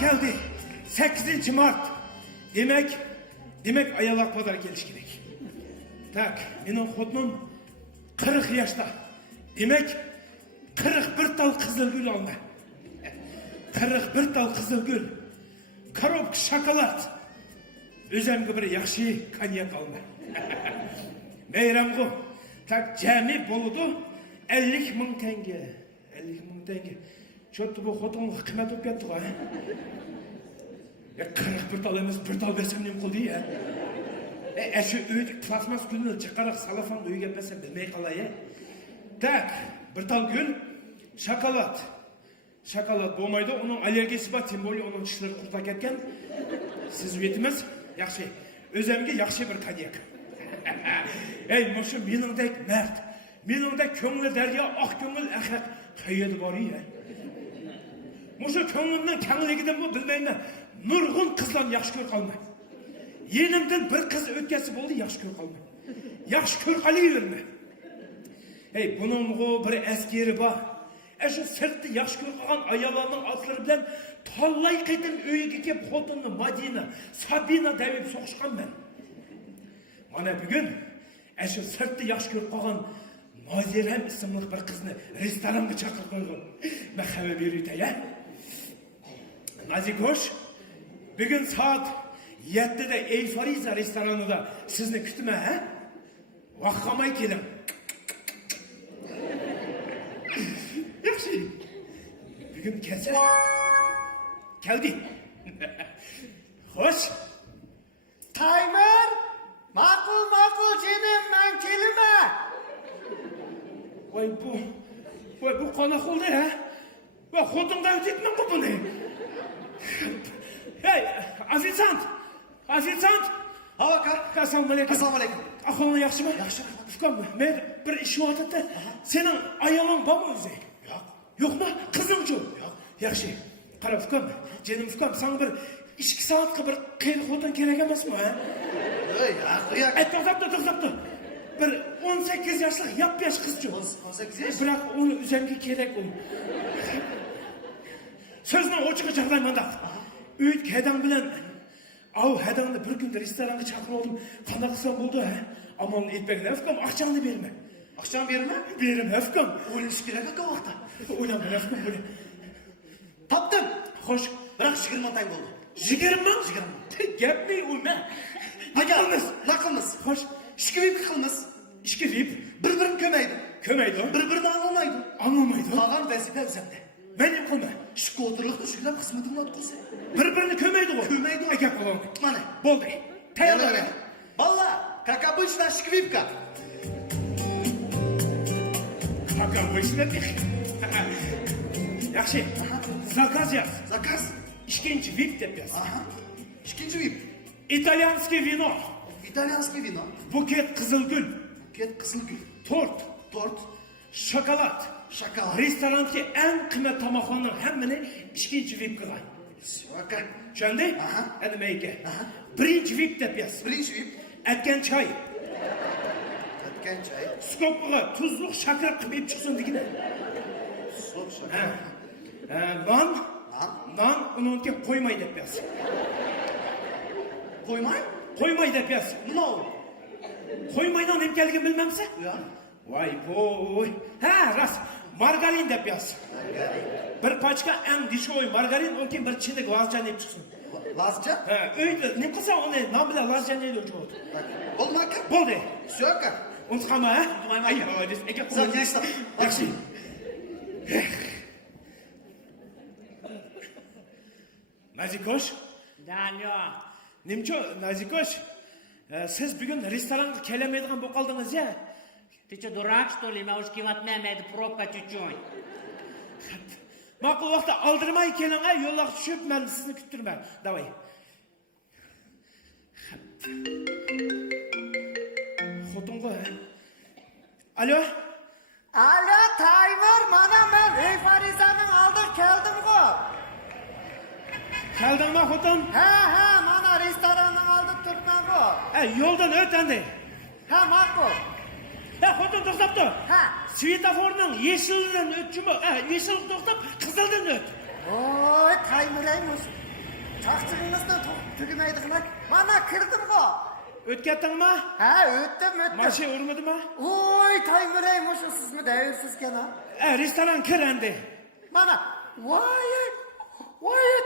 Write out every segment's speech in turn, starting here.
geldi. 8 Mart. Demek ayalak kadar geliş gerek. Tak, benim xotinum 40 yaşta. Demek 41 tal kızılgül alma. 41 tal kızılgül. Korobka şokolad. Özemge bir yaxshi konyak alma. Meyramgo. Tak jami boludu 50.000 tenge. 50.000 tenge. Çöptü bu xotinga qiymat bo'lib ketdi ha. Ya 41 tal emas, bir tal bersem ne qildi ya. Şu uyda plasmas gülni chiqarib salafan uyga bersam bilmay qolay. Tak, bir tal gül, şokolad. Şokolad bo'lmaydi, onun allergiyasi bor, tim bo'ldi onun tishlari qurta ketgan. Siz yetimiz, yaxshi. O'zimga yaxshi bir konyak. Ey, mushu meningdek mard, meningdek ko'ngli daryo, oq ko'ngil axlat qayerda bor-ya? Mushu ko'nglimning kangligidan bu bilmayman. Nurg'un qizlarni yaxshi ko'r qolma. Yenimdan bir qiz o'tkasi bo'ldi, yaxshi ko'r qolma. Yaxshi ko'r qolaverma. Ey, buningga bir askeri bor. Şu sirtni yaxshi ko'r qolgan ayollarning otlari bilan tollay qaytim uyiga kelib xotinni Madina, Sabina deb so'qishganman. Mana bugun şu sirtni yaxshi ko'r qolgan Noziram ismli bir qizni restoranga chaqirib qo'ygan. Men xabar berayday, ya. Nazikosh, bugün saat 7'de Eyfariza restoranında sizni kutma, ha? Vaqamay kelim. Yaxshi. Bugün kelsa. Keldi. Xo'sh. Taymur, ma'qul jinim, men kelima. Voy bu qanaqa oldu, ha? Va xotindan o'tibman bu buni. Hey, ofisiant! Havaka. Assalomu alaykum. Assalomu alaykum. Ahvoling yaxshimi? Yaxshi. Ukam, men bir ish qilyapti. Sening ayoling bormi o'zi? Yo'q. Yo'qmi? Qizing-chi? Yo'q. Yaxshi. Qara ukam, jinim ukam, sana bir 2 soatga bir qiyri xotin kerak emasmi, ha? Yo'q. To'xtab. Bir 18 yoshli yap-yosh qizchi. 18 yosh. Biroq uni o'zimga kerak u. So'zni ochiq chaqirayman-da. Uyt hedang bilan hedangni bir kunda restoranga chaqirib oldim. Qanday qilsam bo'ldi, ha? Amalni aytmagin, afkam, aqchangni berma. Aqchang berma? Berim, afkam. O'ylash kerak aka vaqtda. O'ylama, afkam, bo'ling. Topdim. Xo'sh, Biroq 20 tang bo'ldi. 20 ming? 20. Gapmi o'yma. Aka, naqlimiz. Xo'sh, Ishki vip qilamiz. ishga vip Bir-birini ko'maydi. ko'maydi. Bir-birini anglamaydi. Anglamaydi. Qolgan vazifa o'zimda. Meni qilma. Ishga o'tirliqda shular xizmatimni o'tkazsa. Bir-birini ko'maydi u. Ko'maydi. Gap qilolmay. Mana. Bo'ldi. Tayyorlar. Balla, как обычно, шквипка. Как обычно. Yaxshi. Zakaz yaz. Zakaz. İkinci vip deb yaz. Aha. İkinci vip. İtalyanskiy vino. İtalyanskiy vino. Buket qizilgul. Buket qizilgul. Tort. Tort. Şokolad. Şokolad. Restorandagi eng qimmat tamoqlarning hammani ikkinchi vip qilgan. Aka. Tushundi? Aha. Ana menga. Birinchi vip deb yaz. Birinchi vip. Atgan choy. Atgan choy. Skopga tuzli shakar qilib chiqsin degina. So'q shakar. Non unga qo'ymay deb yaz. Qo'ymay deb yaz. Nima u? Qo'ymaydan nimkaligini bilmamsa? Yo'q. Voy boy. Ha, rast. Margarin deb yoz. Bir pachka eng dishvoy margarin, unga bir chinik lazjan deb chiqsin. Lazja? Ha, uyda nima qilsa uni nom bilan lazjan deydi o'sha. Bo'lma aka. Bo'ldi. Yo'q aka. Unutqanma, ha? Aka, yaxshi. Nazikosh? Danyo. Nimcho, Nazikosh? Siz bugun restoranga kelamaydigan bo'lib qoldingiz-ya? Ты что, дурак, что ли? Мы уж киватмем, это пробка чуть-чуть. Ma'qul vaqtda oldirmay keling, yo'lga tushib, men sizni kuttirman. Davay. Xotinga. Alo? Alo, Taymur, mana men Eyfarizaning oldiga keldim-ku. Keldingmi xotin? Ha, mana restoranning oldida turibman-ku. Yo'ldan o't endi. Ha, ma'qul. Xotin to'xtab tur. Ha. Svetoforning yeşildan o'tchimi? Yeşil to'xtab, qizildan o't. Oy, Taymur aymış. Çaqçığınızdan tügümeydiğine. Mana kırdım go. Ötkettin mi? Ha, öttüm. Maşa urmadı mı? Oy, Taymur eymiş, siz mi deyirsizken ha? Restoran kirendi. Mana, vay,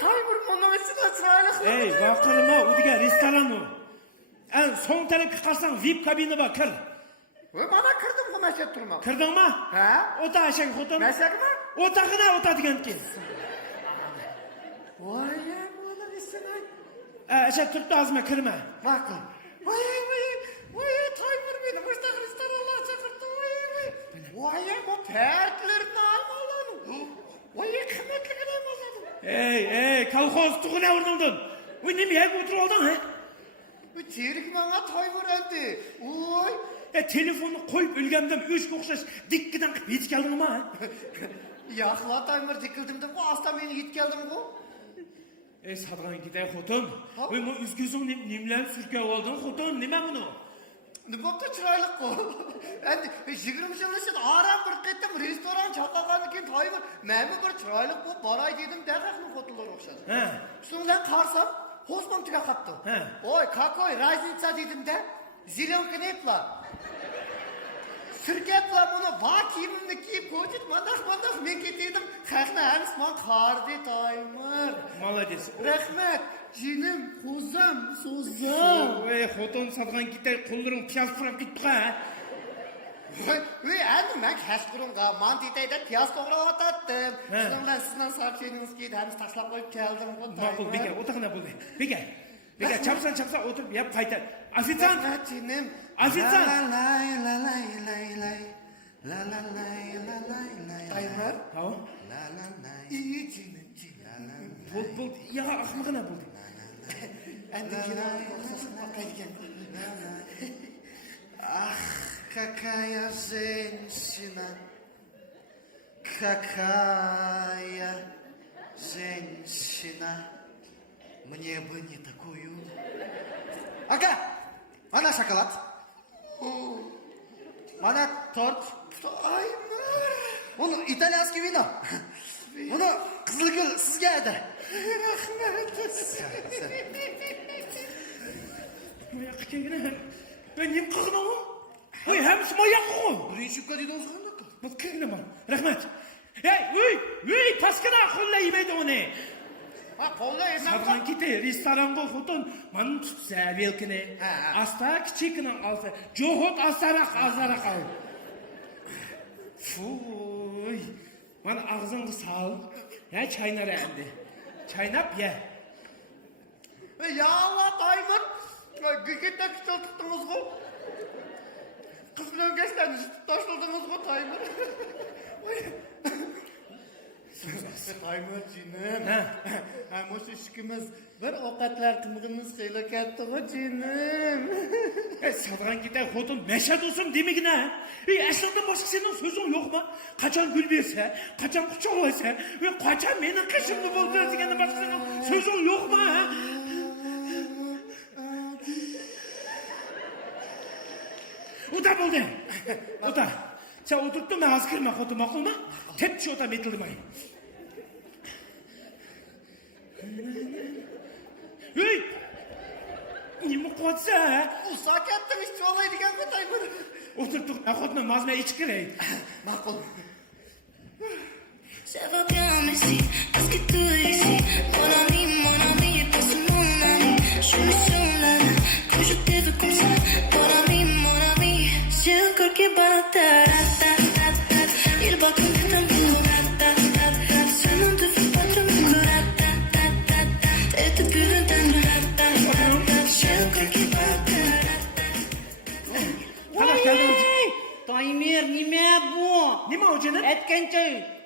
Taymur, bunun içine çıraylık. Ey, vakırma, udiga restoran o. En son tarafı kalsan VIP kabini var, kır. Mana kırdım bu meşet durma. Kırdın mı? Ha? Ota aşağı kutun. Meşek mi? Ota gına ota diyen ki. Vay, bunun içine. Aşağı tuttu azma kırma. Bakın. Vay, Taymur benim, hoşta Hristiyanlar çakırdı, vay, bu tertlerini almalı. Vay, kıymetlikini almalı. Ey, kalkoz tuğuna vurdun. Bu ne mi ya, otur oldun ha? Bu çeyrek bana Taymur etti. Oy. Telefonu koyup ülgemden 3 kokşaş dikkiden hiç geldin mi ha? Yaxla Taymur dikildim de bu aslan beni git geldim bu. Sadgan gider xotun. Ve bu üzgüzün nimlen sürke oldun xotun. Nime bunu? Ne bakta çıraylık bu. Endi 20 yıl için aram bir gittim restoran çaqaganı keyin Taymur. Memi bir çıraylık bu baray dedim dəqiqni fotolar oxşadı. He. Üstünden karsam hosmam tüge kaptı. He. Oy kakoy raznica dedim de zilyonka ne yapla. Sürketla bunu bağ kiyimimni kiyip koyduk mandak men keteydim. Xaqna hamis man kardi Taymur. Молодец. Rahmet, cinim, kuzam, sozam. Ey xotun sadgan gider kulların piyaz pırap gitti ha? Ve anne ben kaç kurumga mantideyde piyaz doğru atattım. He. Sonra sizden saçınız giydi, hem taşlap koyup geldim. Makul, bege, otağına buldu. Bege, çapsan oturup yap kaytar. Afitsan! Rahmet cinim. Afitsan! Taymur. Tamam. İyi cinim. Bul, ya ahmağına buldu. Anne cinim. Ах, какая женщина, какая женщина, мне бы не такую. Ага, mana şokolad, mana tort, bunu İtalyanski vino, bunu Kızılgül sizge edi. Moyak kegine. Ben yem kızına mı? Oy hemsi moyak o. Birinci dedi o zaman da. Bak kegine var. Rahmet. Hey, paskına kulla yemedi onu. Ha kolla yesem Sadgan gider restoranga xotun. Man tutsa velkine. Ha. Asta kichikini alsa. Johot azarak al. Fuy. Man ağzını sal. Ya çaynar endi. Çaynap ye. Ya Allah Taymur. Gıkette küçük tuttunuz bu. Kız bilen geçtiniz. Taşladınız bu Taymur. Taymur cinim. Hem o şişkimiz bir okatlar tımığımız hıyla ketti o cinim. Sadgan gider xotun meşed olsun demigine. Aslında başka senin sözün yok mu? Kaçan gül verse, kaçan kucak verse ve kaçan benim kışımda bulduğu degende başka senin sözün yok mu ha? O da buldu. O da. Sen oturttun mu az kırma xotun makul mu? Tepçi o da metilmay. Hey! Nima qotsa ha? Usak ettim hiç olaydı gel bu Taymur. Oturttuk, xotni mazma iç kirey. Makul. Ça va bien, merci. Qu'est-ce que tu es ici? Mon ami, t'es sur mon ami. Je me sens là, que je te veux comme ça. Mon ami, j'ai un cœur qui bat la tête. Il bat comme un tambour. Ça ne te fait pas de mon cœur. T'es depuis un tambour. J'ai un cœur qui bat la tête. Qanaqa geldiniz? Taymur nime bu? Nima o canım? Etkençay.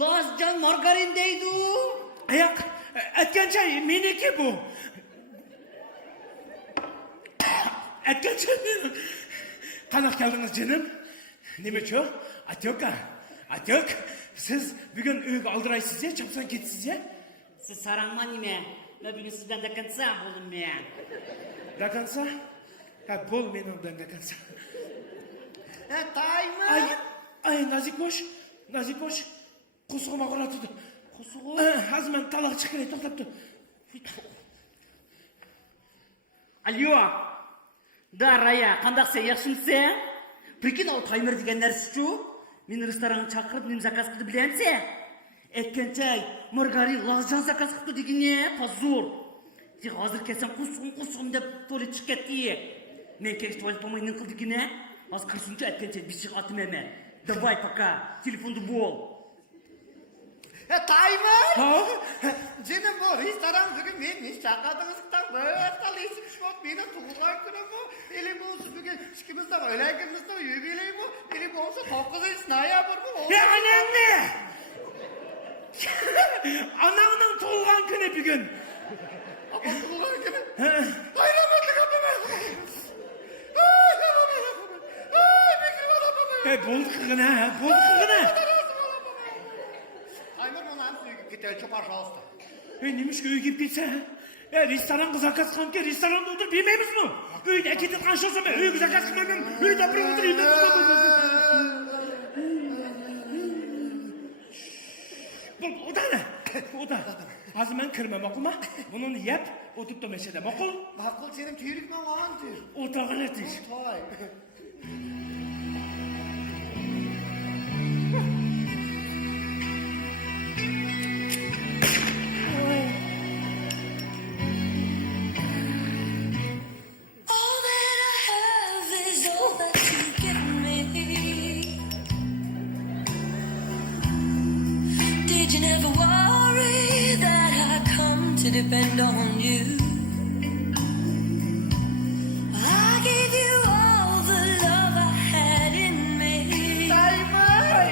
Lazcan margarin deydi o. Ayak, etken çay, meniki bu. Etken çay benim. Qanaqa geldiniz canım? Nima şu? Atyok. Siz bugün uyga aldıraysiz ya, çapsan ketsiz ya. Siz sarangma nime? Ben bugün sizden de kansa buldum ben. Dakansa? Ha, bol menimden dakansa. Taymur. Ay, nazik boş. Kusug'uma quratudi. Hazman talaq chiqmay to'xtabdi. Алло. Да, Рая, қандақсың, яқшымсың? Прикинь, ол таймер деген нәрсе шу. Мен ресторанға шақырып, мен заказ қылды білемсің? Әткенчай, маргарин, лазжан заказ қылды дегене, позор. Тек азыр келсем құсығым деп туалет шығып кетті. Мен кеш туалет болмайын қылды дегене. Az kırsınca etkençe bir şey atım hemen. Davay paka, telefonda bol. Timer! Ha? Canım bu restoran bugün neymiş? Şakadığınızdan böyle talihsiz şok beni tuğlar kırım bu. Elim olsun bugün şikimizde öyle günümüzde yübüleyim bu. Elim olsun 9. noyabr bu. Ya anneanne! Anamın tuğlan günü bir gün. Ama tuğlar günü. Ha. Hayranlıkla kapımı. Bulduk kına, bulduk kına. Timer bana suyu gider çok pожалуйста. Neymiş köye gidip gitse? Restoran kız zakaz kanka, restoranda otur bilmemiz mi? Öyle ekidin kanşolsa ben, öyle zakaz kımamam, öyle de bir oturayım da o da ne? O da. Az ben kırmam okuma, bunu yap, oturup da meşede okul. Makul senin tüyürük mü olan tüyür? Otağın etiş. Tay. All that I have is all that you give me. Did you never worry that I come to depend on you? I gave you all the love I had in me. Timer!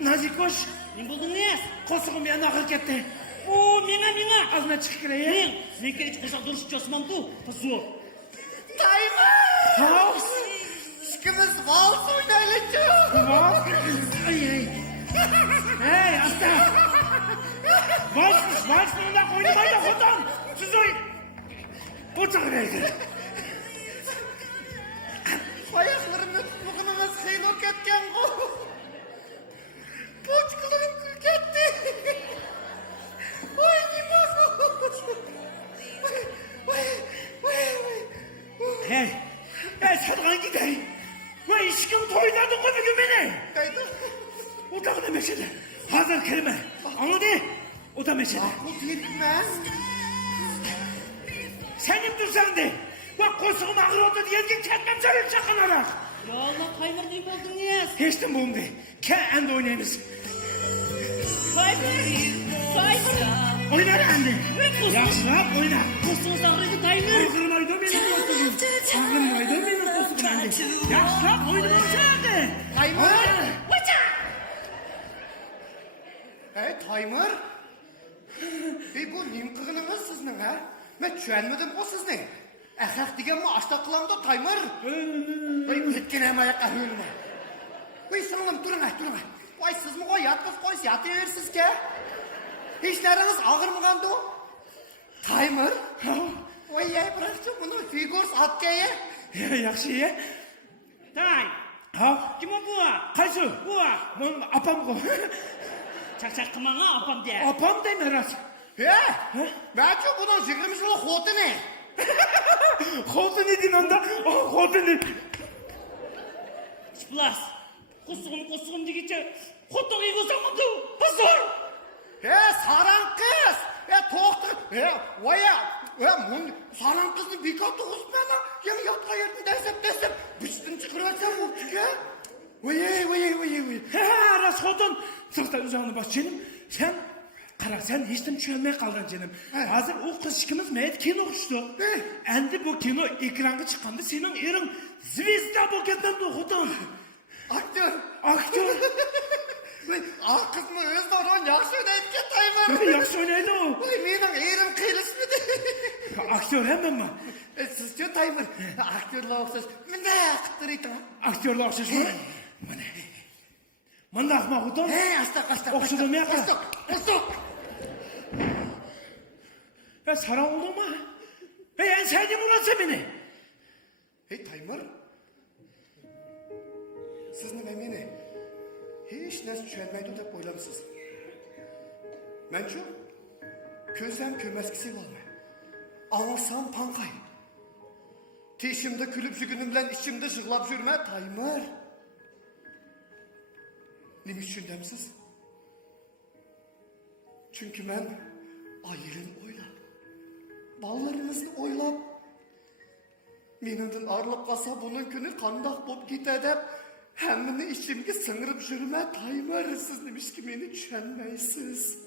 Nazik koş. Ne buldun ne? Kosuğum bir akıl gitti. Oo, mena. Ağzına çık kireye. Men keç koşak duruş çosmam bu. Pozor. Timer! House. Şikimiz vals oynayacak. Vals. Ay. Hey hasta. Vals bunda koymayın da kodan. Siz oyun. Koçak neydi? Ayaklarımda tutmağınız heylo ketken bu. Poçkalarım kül ketti. Oy nimaz Hey. Sadgan gideyim. Ve işkim toyladın mı bir gün beni? Kaydı. O da ne meşede? Hazır kelime. Anladın? O da meşede. Akıl yetmez. Senin düzendi. Bak kosuğum ağır oldu diye ketmem senin çakınarak. Ya Allah, taymer ne buldun ne? Hiçtim bulundu. Ke ende oynayınız. Taymer. Oynar ende. Yaşlar oynar. Kosunuz ağrıydı taymer. Ağırım aydı benim kosuğum. Ağırım aydı benim kosuğum ende. Yaşlar oynamak ende. Timer! Hey Timer! Hey bu nim kığınınız sizin ha? Ben çöğenmedim o sizin. Ahak degen mi açta kılamda Timer? Hey gitken hem ayakta hülme. Hey sağlam durun ha. Vay siz mi koy yatkız koy yatıversiz ki? İşleriniz ağır mı kandı o? Timer? Vay ya bırakçı bunu figurs at keye. Yaxşı ye. Tay. Ha? Kim o bu? Kaysı? Bu. Bunun apam ko. Çak kımana apam de. Apam deme rast. He? Belki bunun zikirmiş olan kodu ne? Koltu ne din onda? Koltu ne? Splas. Kosuğum dikice. Kotoğu yıkılsamadı. Pozor. He saran kız. He tohtu. He vay ya. Mun saran kızın bir katı usmana. Yan yatka yerden desep. Bıçtın çıkıracağım o tüke. Vay. Ha rast koltun. Sırta uzağını bas canım. Sen hiçtim çöğünmeye kaldın canım. Hazır o kız işkimiz meyet kino uçtu. Endi bu kino ekranı çıkandı. Senin erin zvezda boketden dokudun. Aktör. Ah kız mı öz oran yaxşı ödeyip ki Timer. Yaxşı oynaydı o. Vay benim erim kıyılışmadı. Aktör hemen mi? Siz diyor Timer. Aktörle oksuz. Ne kıttırıydı ha? Aktörle okşaş mı? Manda akma kutun. He astak. Okşadın mı yakar? Astak. Saran oldu mu? En sevdiğim burası beni. Hey Timer. Siz ne meni? Hiç nes çöğenmeydi de boylamsız. Ben şu. Közlem körmeskisi olma. Anılsam pankay. Teşimde külüp jügünüm bilen içimde jıglap jürme Taymır. Nemi üçün demsiz? Çünkü ben ayırın oylap, ballarınızı oylap, menimden arılıp kalsa bunun günü kandak bop gite dep, hemmini içimge sыңırıp jürme Taymır. Siz demiş ki beni düşenmeysiz.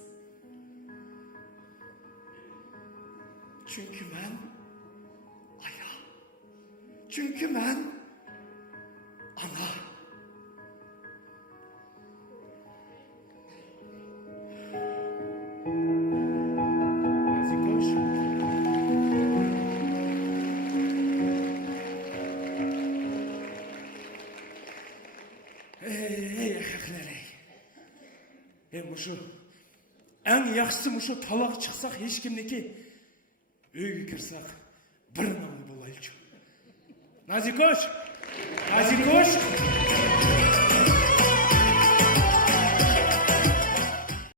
Çünkü ben aya, çünkü ben ana. Nazikoş. Ey erkekler ey. Muşu. En yaxşısı muşu talak çıksak hiç kimniki. Uyga kirsek bir namı bolaylıçı. Nazikoş. Nazikoş.